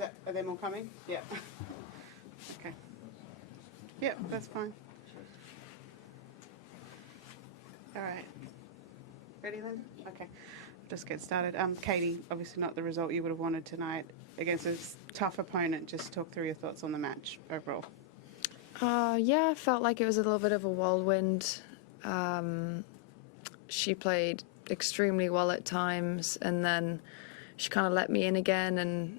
Are there more coming? Yeah. Okay. Yep, that's fine. All right. Ready, Linda? Okay. Just get started. Katie, obviously not the result you would have wanted tonight against a tough opponent. Just talk through your thoughts on the match overall. Yeah, I felt like it was a little bit of a whirlwind. She played extremely well at times, and then she kind of let me in again, and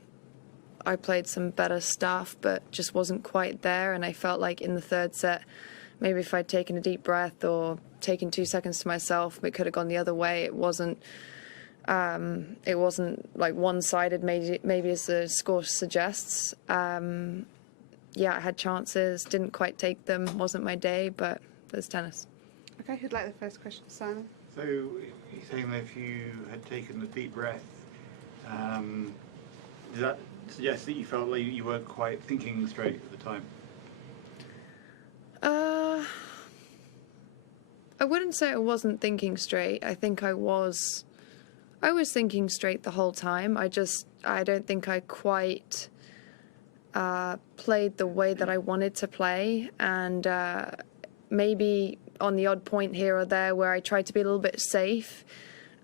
I played some better stuff, but just wasn't quite there. And I felt like in the third set, maybe if I'd taken a deep breath or taken 2 seconds to myself, it could have gone the other way. It wasn't like one-sided, maybe as the score suggests. Yeah, I had chances, didn't quite take them, wasn't my day, but there's tennis. Okay, who'd like the first question? Simon? So you're saying that if you had taken a deep breath, does that suggest that you felt like you weren't quite thinking straight at the time? I wouldn't say I wasn't thinking straight. I think I was thinking straight the whole time. I don't think I quite played the way that I wanted to play, and maybe on the odd point here or there where I tried to be a little bit safe,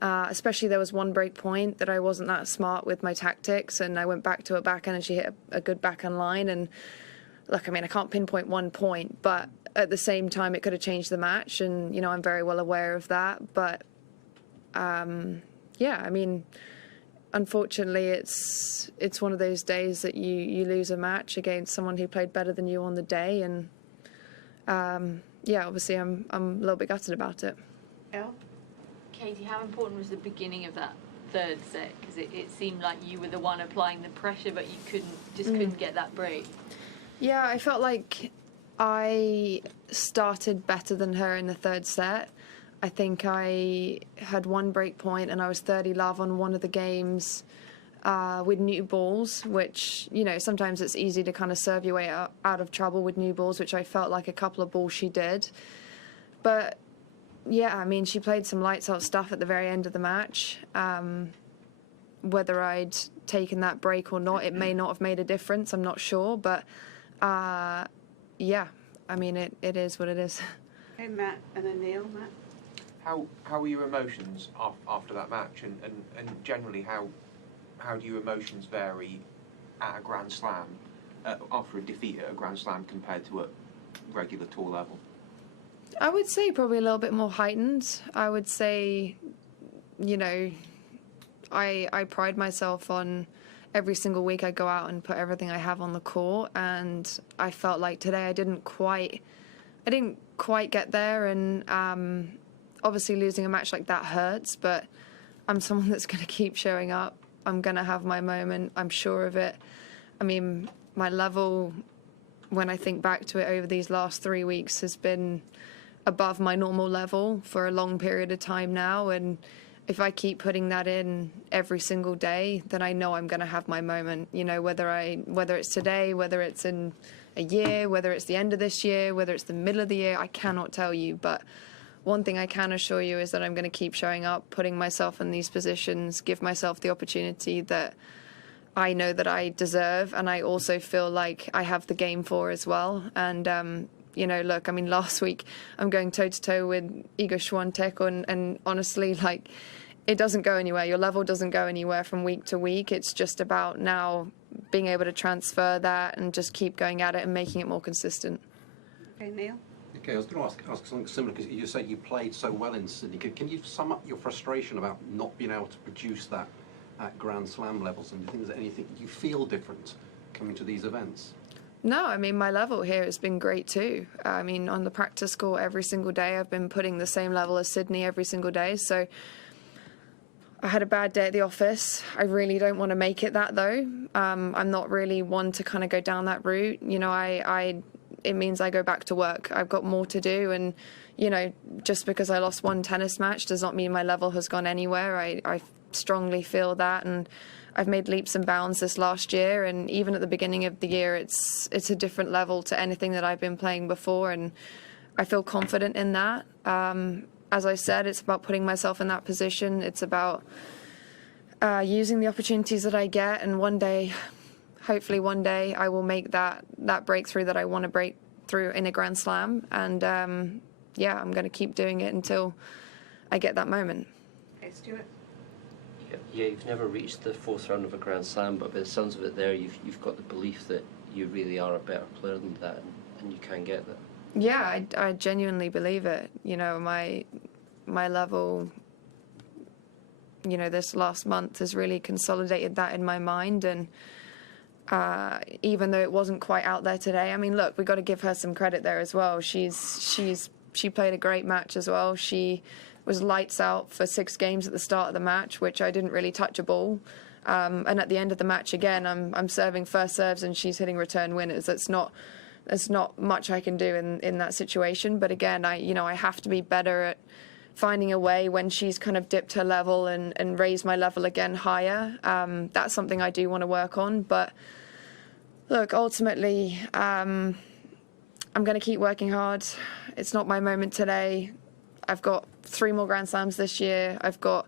especially there was one break point that I wasn't that smart with my tactics, and I went back to a backhand and she hit a good backhand line. And look, I mean, I can't pinpoint one point, but at the same time it could have changed the match, and you know, I'm very well aware of that. But yeah, I mean, unfortunately it's one of those days that you lose a match against someone who played better than you on the day, and yeah, obviously I'm a little bit gutted about it. Elle? Katie, how important was the beginning of that third set? Because it seemed like you were the one applying the pressure, but you couldn't get that break. Yeah, I felt like I started better than her in the third set. I think I had one break point and I was 30 love on one of the games with new balls, which, you know, sometimes it's easy to kind of serve your way out of trouble with new balls, which I felt like a couple of balls she did. But yeah, I mean, she played some lights out stuff at the very end of the match. Whether I'd taken that break or not, it may not have made a difference, I'm not sure. But yeah, I mean, it is what it is. Okay, Matt, and then Neil. Matt? How were your emotions after that match, and generally how do your emotions vary at a Grand Slam after a defeat at a Grand Slam compared to a regular tour level? I would say probably a little bit more heightened. I would say, you know, I pride myself on every single week I go out and put everything I have on the court, and I felt like today I didn't quite get there, and obviously losing a match like that hurts, but I'm someone that's going to keep showing up. I'm going to have my moment, I'm sure of it. I mean, my level, when I think back to it over these last 3 weeks, has been above my normal level for a long period of time now, and if I keep putting that in every single day, then I know I'm going to have my moment. You know, whether it's today, whether it's in a year, whether it's the end of this year, whether it's the middle of the year, I cannot tell you. But one thing I can assure you is that I'm going to keep showing up, putting myself in these positions, give myself the opportunity that I know that I deserve, and I also feel like I have the game for as well. And you know, look, I mean, last week I'm going toe-to-toe with Iga Swiatek, and honestly, like, it doesn't go anywhere. Your level doesn't go anywhere from week to week. It's just about now being able to transfer that and just keep going at it and making it more consistent. Okay, Neil? Okay, I was going to ask something similar, because you said you played so well in Sydney. Can you sum up your frustration about not being able to produce that at Grand Slam levels, and do you think there's anything you feel different coming to these events? No, I mean, my level here has been great too. I mean, on the practice court every single day, I've been putting the same level as Sydney every single day. So I had a bad day at the office. I really don't want to make it that, though. I'm not really one to kind of go down that route. You know, it means I go back to work. I've got more to do, and you know, just because I lost one tennis match does not mean my level has gone anywhere. I strongly feel that, and I've made leaps and bounds this last year, and even at the beginning of the year, it's a different level to anything that I've been playing before, and I feel confident in that. As I said, it's about putting myself in that position. It's about using the opportunities that I get, and one day, hopefully one day I will make that breakthrough that I want to break through in a Grand Slam. And I'm going to keep doing it until I get that moment. Okay, Stuart. Yeah, you've never reached the fourth round of a Grand Slam, but by the sounds of it there, you've got the belief that you really are a better player than that, and you can get that. Yeah, I genuinely believe it. You know, my level, you know, this last month has really consolidated that in my mind. And even though it wasn't quite out there today, I mean, look, we've got to give her some credit there as well. She played a great match as well. She was lights out for 6 games at the start of the match, which I didn't really touch a ball. And at the end of the match, again, I'm serving first serves and she's hitting return winners. There's not much I can do in that situation. But again, I have to be better at finding a way when she's kind of dipped her level and raised my level again higher. That's something I do want to work on. But look, ultimately, I'm going to keep working hard. It's not my moment today. I've got 3 more Grand Slams this year. I've got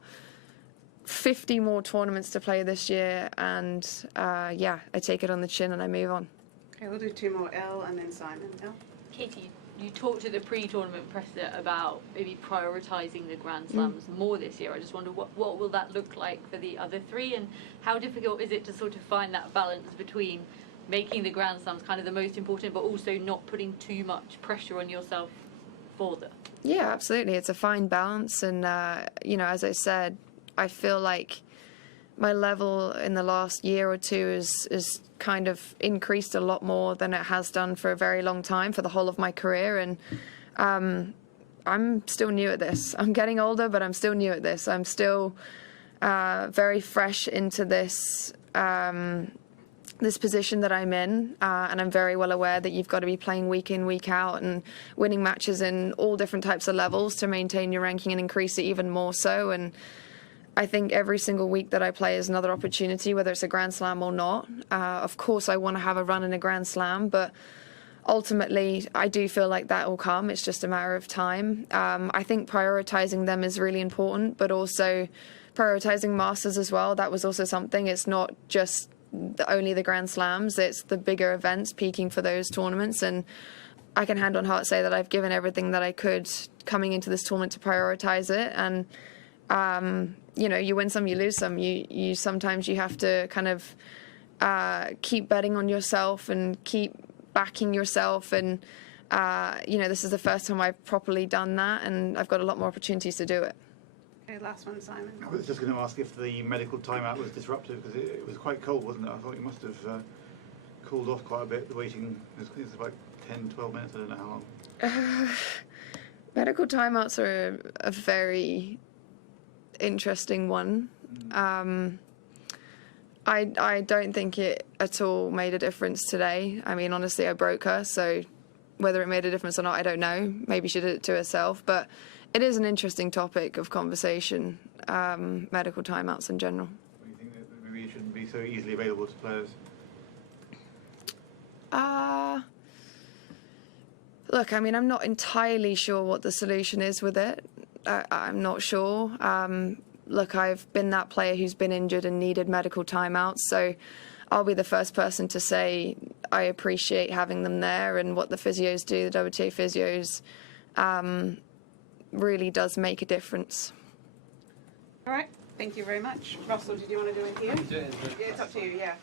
50 more tournaments to play this year. And I take it on the chin and I move on. Okay, we'll do 2 more. Elle and then Simon. Elle? Katie, you talked to the pre-tournament presser about maybe prioritising the Grand Slams more this year. I just wonder what will that look like for the other 3, and how difficult is it to sort of find that balance between making the Grand Slams kind of the most important, but also not putting too much pressure on yourself for them? Yeah, absolutely. It's a fine balance. And, as I said, I feel like my level in the last year or 2 is kind of increased a lot more than it has done for a very long time, for the whole of my career. And I'm still new at this. I'm getting older, but I'm still new at this. I'm still very fresh into this this position that I'm in, and I'm very well aware that you've got to be playing week in, week out and winning matches in all different types of levels to maintain your ranking and increase it even more so. And I think every single week that I play is another opportunity, whether it's a Grand Slam or not. Of course, I want to have a run in a Grand Slam, but ultimately, I do feel like that will come. It's just a matter of time. I think prioritising them is really important, but also prioritising Masters as well. That was also something. It's not just only the Grand Slams. It's the bigger events, peaking for those tournaments. And I can hand on heart say that I've given everything that I could coming into this tournament to prioritise it. And you win some, you lose some. You sometimes you have to kind of keep betting on yourself and keep backing yourself. And this is the first time I've properly done that, and I've got a lot more opportunities to do it. Okay, last one, Simon. I was just going to ask if the medical timeout was disruptive, because it was quite cold, wasn't it? I thought you must have cooled off quite a bit. The waiting it was about 10, 12 minutes. I don't know how long. Medical timeouts are a very interesting one. I don't think it at all made a difference today. I mean, honestly, I broke her, so whether it made a difference or not, I don't know. Maybe she did it to herself, but it is an interesting topic of conversation, medical timeouts in general. Do you think that maybe it shouldn't be so easily available to players? Look, I mean, I'm not entirely sure what the solution is with it. I'm not sure. Look, I've been that player who's been injured and needed medical timeouts, so I'll be the first person to say I appreciate having them there, and what the physios do, the WTA physios, really does make a difference. All right, thank you very much. Russell, did you want to do it here? Yeah, Yeah, it's up to you, yeah.